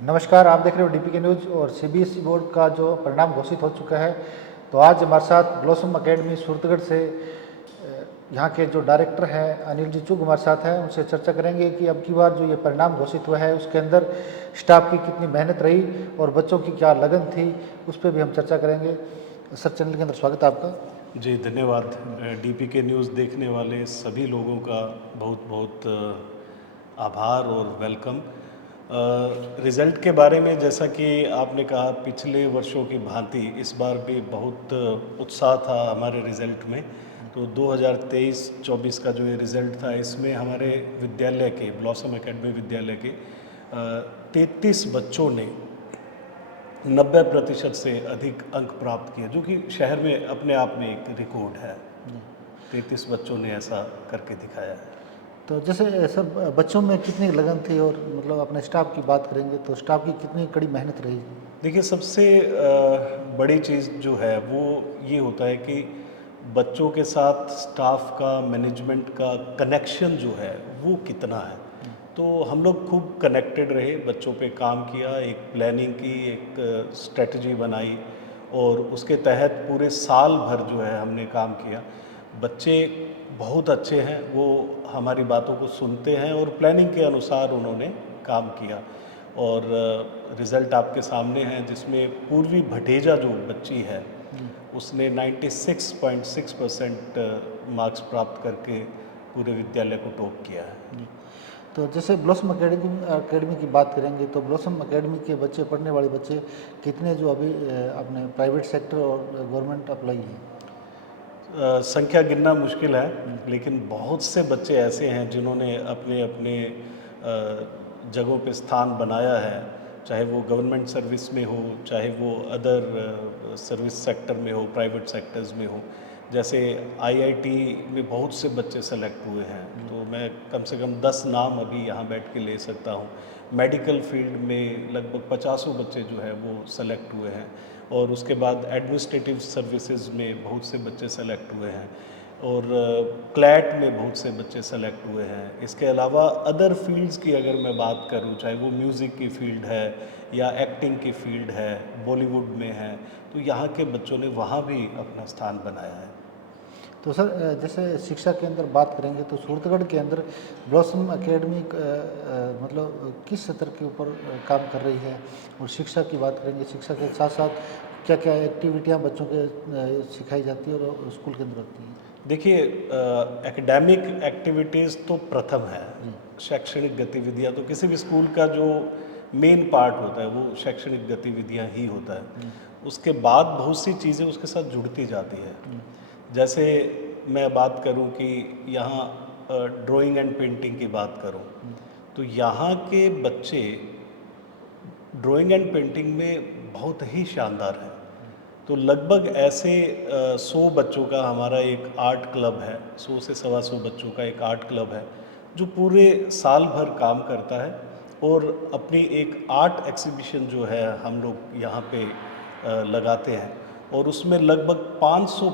नमस्कार, आप देख रहे हो डीपीके न्यूज़। और सीबीएसई बोर्ड का जो परिणाम घोषित हो चुका है, तो आज हमारे साथ ब्लॉसम एकेडमी सूरतगढ़ से यहाँ के जो डायरेक्टर हैं अनिल जी चुग हमारे साथ हैं। उनसे चर्चा करेंगे कि अब की बार जो ये परिणाम घोषित हुआ है उसके अंदर स्टाफ की कितनी मेहनत रही और बच्चों की क्या लगन थी, उस पर भी हम चर्चा करेंगे। सर, चैनल के अंदर स्वागत है आपका। जी धन्यवाद। डीपीके न्यूज़ देखने वाले सभी लोगों का बहुत बहुत आभार और वेलकम। रिज़ल्ट के बारे में जैसा कि आपने कहा, पिछले वर्षों की भांति इस बार भी बहुत उत्साह था हमारे रिज़ल्ट में। तो 2023-24 का जो ये रिज़ल्ट था, इसमें हमारे विद्यालय के ब्लॉसम एकेडमी विद्यालय के 33 बच्चों ने 90% से अधिक अंक प्राप्त किए, जो कि शहर में अपने आप में एक रिकॉर्ड है। 33 बच्चों ने ऐसा करके दिखाया है। तो जैसे सर, बच्चों में कितनी लगन थी और मतलब अपने स्टाफ की बात करेंगे तो स्टाफ की कितनी कड़ी मेहनत रही? देखिए, सबसे बड़ी चीज़ जो है वो ये होता है कि बच्चों के साथ स्टाफ का, मैनेजमेंट का कनेक्शन जो है वो कितना है। तो हम लोग खूब कनेक्टेड रहे, बच्चों पे काम किया, एक प्लानिंग की, एक स्ट्रेटजी बनाई और उसके तहत पूरे साल भर जो है हमने काम किया। बच्चे बहुत अच्छे हैं, वो हमारी बातों को सुनते हैं और प्लानिंग के अनुसार उन्होंने काम किया। और रिज़ल्ट आपके सामने है, जिसमें पूर्वी भटेजा जो बच्ची है उसने 96.6% मार्क्स प्राप्त करके पूरे विद्यालय को टॉप किया है। तो जैसे ब्लॉसम एकेडमी की बात करेंगे तो ब्लॉसम एकेडमी के बच्चे, पढ़ने वाले बच्चे कितने जो अभी अपने प्राइवेट सेक्टर और गवर्नमेंट अप्लाई हैं? संख्या गिनना मुश्किल है, लेकिन बहुत से बच्चे ऐसे हैं जिन्होंने अपने अपने जगहों पे स्थान बनाया है, चाहे वो गवर्नमेंट सर्विस में हो, चाहे वो अदर सर्विस सेक्टर में हो, प्राइवेट सेक्टर्स में हो। जैसे आईआईटी में बहुत से बच्चे सेलेक्ट हुए हैं, तो मैं कम से कम 10 नाम अभी यहाँ बैठ के ले सकता हूँ। मेडिकल फील्ड में लगभग 50 बच्चे जो है वो सेलेक्ट हुए हैं। और उसके बाद एडमिनिस्ट्रेटिव सर्विसेज में बहुत से बच्चे सेलेक्ट हुए हैं और क्लैट में बहुत से बच्चे सेलेक्ट हुए हैं। इसके अलावा अदर फील्ड्स की अगर मैं बात करूं, चाहे वो म्यूज़िक की फील्ड है या एक्टिंग की फील्ड है, बॉलीवुड में है, तो यहाँ के बच्चों ने वहाँ भी अपना स्थान बनाया है। तो सर, जैसे शिक्षा के अंदर बात करेंगे तो सूरतगढ़ के अंदर ब्लॉसम एकेडमी मतलब किस स्तर के ऊपर काम कर रही है? और शिक्षा की बात करेंगे, शिक्षा के साथ साथ क्या क्या एक्टिविटियाँ बच्चों के सिखाई जाती है और स्कूल के अंदर होती हैं? देखिए, एकेडमिक एक्टिविटीज़ तो प्रथम है। शैक्षणिक गतिविधियाँ तो किसी भी स्कूल का जो मेन पार्ट होता है वो शैक्षणिक गतिविधियाँ ही होता है। उसके बाद बहुत सी चीज़ें उसके साथ जुड़ती जाती है। जैसे मैं बात करूं कि यहाँ ड्राइंग एंड पेंटिंग की बात करूं, तो यहाँ के बच्चे ड्राइंग एंड पेंटिंग में बहुत ही शानदार हैं। तो लगभग ऐसे 100 बच्चों का हमारा एक आर्ट क्लब है, 100 से सवा 100 बच्चों का एक आर्ट क्लब है, जो पूरे साल भर काम करता है और अपनी एक आर्ट एग्जीबिशन जो है हम लोग यहाँ पे लगाते हैं। और उसमें लगभग 500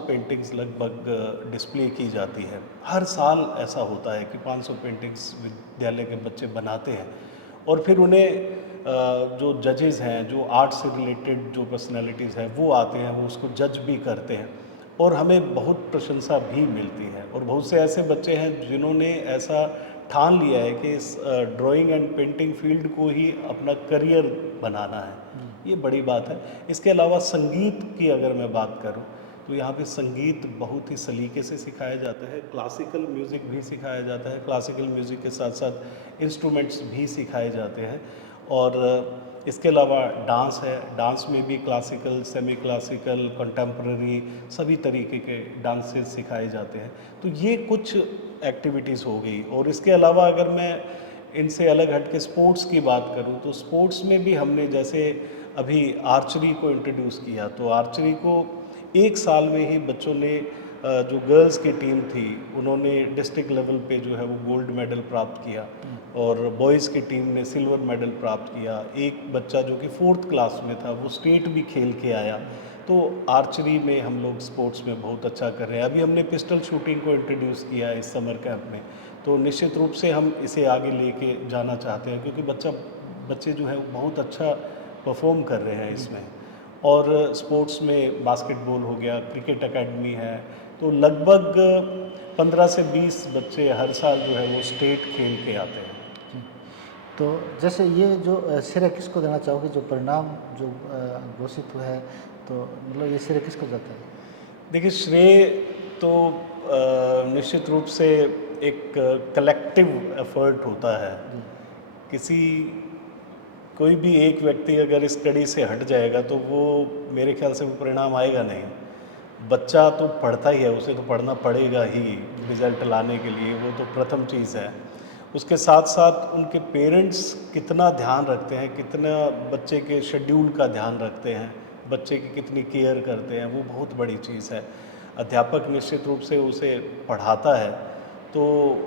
पेंटिंग्स लगभग डिस्प्ले की जाती है। हर साल ऐसा होता है कि 500 पेंटिंग्स विद्यालय के बच्चे बनाते हैं और फिर उन्हें जो जजेस हैं, जो आर्ट से रिलेटेड जो पर्सनालिटीज़ हैं वो आते हैं, वो उसको जज भी करते हैं और हमें बहुत प्रशंसा भी मिलती है। और बहुत से ऐसे बच्चे हैं जिन्होंने ऐसा ठान लिया है कि इस ड्राइंग एंड पेंटिंग फील्ड को ही अपना करियर बनाना है। ये बड़ी बात है। इसके अलावा संगीत की अगर मैं बात करूं, तो यहाँ पे संगीत बहुत ही सलीके से सिखाया जाता है। क्लासिकल म्यूज़िक भी सिखाया जाता है, क्लासिकल म्यूज़िक के साथ साथ इंस्ट्रूमेंट्स भी सिखाए जाते हैं। और इसके अलावा डांस है, डांस में भी क्लासिकल, सेमी क्लासिकल, कंटेम्प्रेरी सभी तरीके के डांसेस सिखाए जाते हैं। तो ये कुछ एक्टिविटीज़ हो गई। और इसके अलावा अगर मैं इनसे अलग हट के स्पोर्ट्स की बात करूं, तो स्पोर्ट्स में भी हमने जैसे अभी आर्चरी को इंट्रोड्यूस किया, तो आर्चरी को एक साल में ही बच्चों ने जो गर्ल्स की टीम थी उन्होंने डिस्ट्रिक्ट लेवल पे जो है वो गोल्ड मेडल प्राप्त किया और बॉयज़ की टीम ने सिल्वर मेडल प्राप्त किया। एक बच्चा जो कि 4th क्लास में था वो स्टेट भी खेल के आया। तो आर्चरी में हम लोग स्पोर्ट्स में बहुत अच्छा कर रहे हैं। अभी हमने पिस्टल शूटिंग को इंट्रोड्यूस किया है इस समर कैंप में, तो निश्चित रूप से हम इसे आगे लेके जाना चाहते हैं, क्योंकि बच्चे जो हैं वो बहुत अच्छा परफॉर्म कर रहे हैं इसमें। और स्पोर्ट्स में बास्केटबॉल हो गया, क्रिकेट एकेडमी है, तो लगभग 15 से 20 बच्चे हर साल जो है वो स्टेट खेल के आते हैं। जी। तो जैसे ये जो श्रेय किसको देना चाहोगे, जो परिणाम जो घोषित हुआ है, तो मतलब ये श्रेय किसको जाता है? देखिए, श्रेय तो निश्चित रूप से एक कलेक्टिव एफर्ट होता है। जी। किसी कोई भी एक व्यक्ति अगर इस कड़ी से हट जाएगा तो वो, मेरे ख्याल से वो परिणाम आएगा नहीं। बच्चा तो पढ़ता ही है, उसे तो पढ़ना पड़ेगा ही रिजल्ट लाने के लिए, वो तो प्रथम चीज़ है। उसके साथ साथ उनके पेरेंट्स कितना ध्यान रखते हैं, कितना बच्चे के शेड्यूल का ध्यान रखते हैं, बच्चे की कितनी केयर करते हैं, वो बहुत बड़ी चीज़ है। अध्यापक निश्चित रूप से उसे पढ़ाता है, तो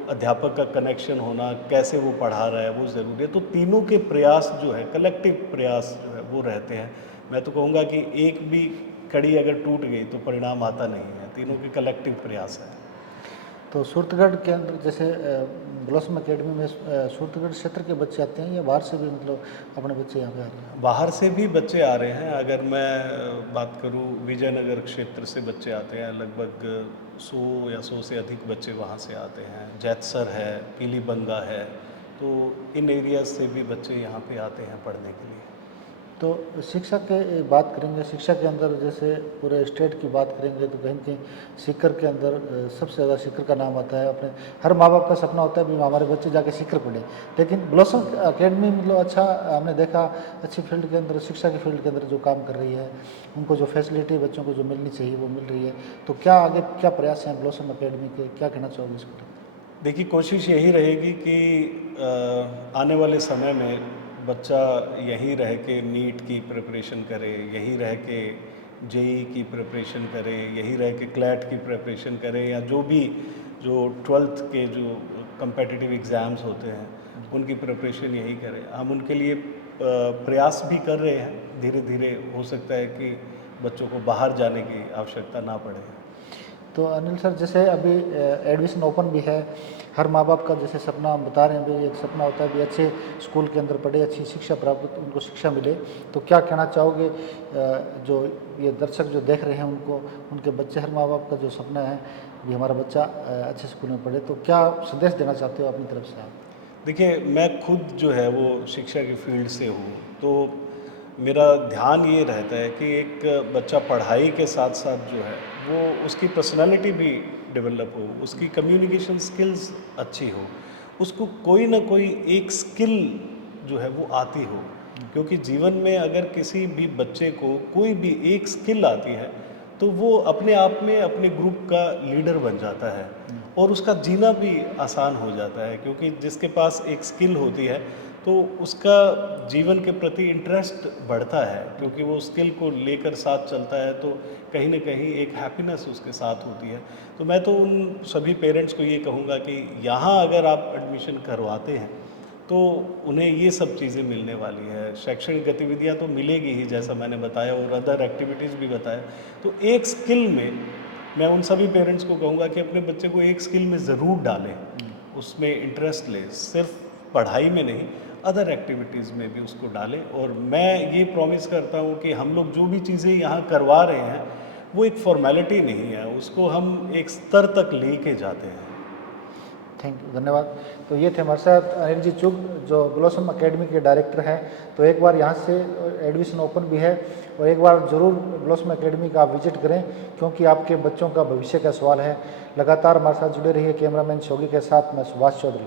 अध्यापक का कनेक्शन होना, कैसे वो पढ़ा रहा है, वो ज़रूरी है। तो तीनों के प्रयास जो है, कलेक्टिव प्रयास जो है वो रहते हैं। मैं तो कहूँगा कि एक भी कड़ी अगर टूट गई तो परिणाम आता नहीं है, तीनों के कलेक्टिव प्रयास है। तो सूरतगढ़ के अंदर जैसे ब्लॉसम एकेडमी में सूरतगढ़ क्षेत्र के बच्चे आते हैं या बाहर से भी, मतलब अपने बच्चे यहाँ पे आ रहे हैं? बाहर से भी बच्चे आ रहे हैं। अगर मैं बात करूँ, विजयनगर क्षेत्र से बच्चे आते हैं, लगभग 100 या 100 से अधिक बच्चे वहाँ से आते हैं। जैतसर है, पीलीबंगा है, तो इन एरियाज से भी बच्चे यहाँ पे आते हैं पढ़ने के लिए। तो शिक्षा के बात करेंगे, शिक्षा के अंदर जैसे पूरे स्टेट की बात करेंगे तो कहीं न कहीं सीकर के अंदर सबसे ज़्यादा सीकर का नाम आता है। अपने हर माँ बाप का सपना होता है भी हमारे बच्चे जाके सीकर पढ़े, लेकिन ब्लॉसम एकेडमी मतलब अच्छा हमने देखा, अच्छी फील्ड के अंदर, शिक्षा की फील्ड के अंदर जो काम कर रही है, उनको जो फैसिलिटी बच्चों को जो मिलनी चाहिए वो मिल रही है। तो क्या आगे क्या प्रयास हैं ब्लॉसम एकेडमी के, क्या कहना चाहोगे इसको? देखिए, कोशिश यही रहेगी कि आने वाले समय में बच्चा यहीं रह के नीट की प्रिपरेशन करे, यहीं रह के जेई की प्रिपरेशन करे, यहीं रह के क्लैट की प्रिपरेशन करे, या जो 12th के जो कम्पिटिटिव एग्ज़ाम्स होते हैं उनकी प्रिपरेशन यही करे। हम उनके लिए प्रयास भी कर रहे हैं। धीरे धीरे हो सकता है कि बच्चों को बाहर जाने की आवश्यकता ना पड़े। तो अनिल सर, जैसे अभी एडमिशन ओपन भी है, हर माँ बाप का जैसे सपना हम बता रहे हैं भी, एक सपना होता है भी अच्छे स्कूल के अंदर पढ़े, अच्छी शिक्षा प्राप्त, उनको शिक्षा मिले। तो क्या कहना चाहोगे जो ये दर्शक जो देख रहे हैं उनको, उनके बच्चे, हर माँ बाप का जो सपना है भी हमारा बच्चा अच्छे स्कूल में पढ़े, तो क्या संदेश देना चाहते हो अपनी तरफ से आप? देखिए, मैं खुद जो है वो शिक्षा की फील्ड से हूँ, तो मेरा ध्यान ये रहता है कि एक बच्चा पढ़ाई के साथ साथ जो है वो, उसकी पर्सनालिटी भी डेवलप हो, उसकी कम्युनिकेशन स्किल्स अच्छी हो, उसको कोई ना कोई एक स्किल जो है वो आती हो। क्योंकि जीवन में अगर किसी भी बच्चे को कोई भी एक स्किल आती है तो वो अपने आप में अपने ग्रुप का लीडर बन जाता है, और उसका जीना भी आसान हो जाता है। क्योंकि जिसके पास एक स्किल होती है तो उसका जीवन के प्रति इंटरेस्ट बढ़ता है, क्योंकि वो स्किल को लेकर साथ चलता है, तो कहीं ना कहीं एक हैप्पीनेस उसके साथ होती है। तो मैं तो उन सभी पेरेंट्स को ये कहूँगा कि यहाँ अगर आप एडमिशन करवाते हैं तो उन्हें ये सब चीज़ें मिलने वाली है। शैक्षणिक गतिविधियाँ तो मिलेगी ही, जैसा मैंने बताया, और अदर एक्टिविटीज़ भी बताया। तो एक स्किल में मैं उन सभी पेरेंट्स को कहूँगा कि अपने बच्चे को एक स्किल में ज़रूर डालें, उसमें इंटरेस्ट लें, सिर्फ पढ़ाई में नहीं, अदर एक्टिविटीज़ में भी उसको डालें। और मैं ये प्रॉमिस करता हूँ कि हम लोग जो भी चीज़ें यहाँ करवा रहे हैं वो एक फॉर्मेलिटी नहीं है, उसको हम एक स्तर तक लेके जाते हैं। थैंक यू, धन्यवाद। तो ये थे हमारे साथ अनिल जी चुग, जो ब्लॉसम एकेडमी के डायरेक्टर हैं। तो एक बार यहाँ से एडमिशन ओपन भी है, और एक बार ज़रूर ब्लॉसम एकेडमी का आप विजिट करें, क्योंकि आपके बच्चों का भविष्य का सवाल है। लगातार हमारे साथ जुड़े रहिए। कैमरामैन शोगी के साथ मैं सुभाष चौधरी।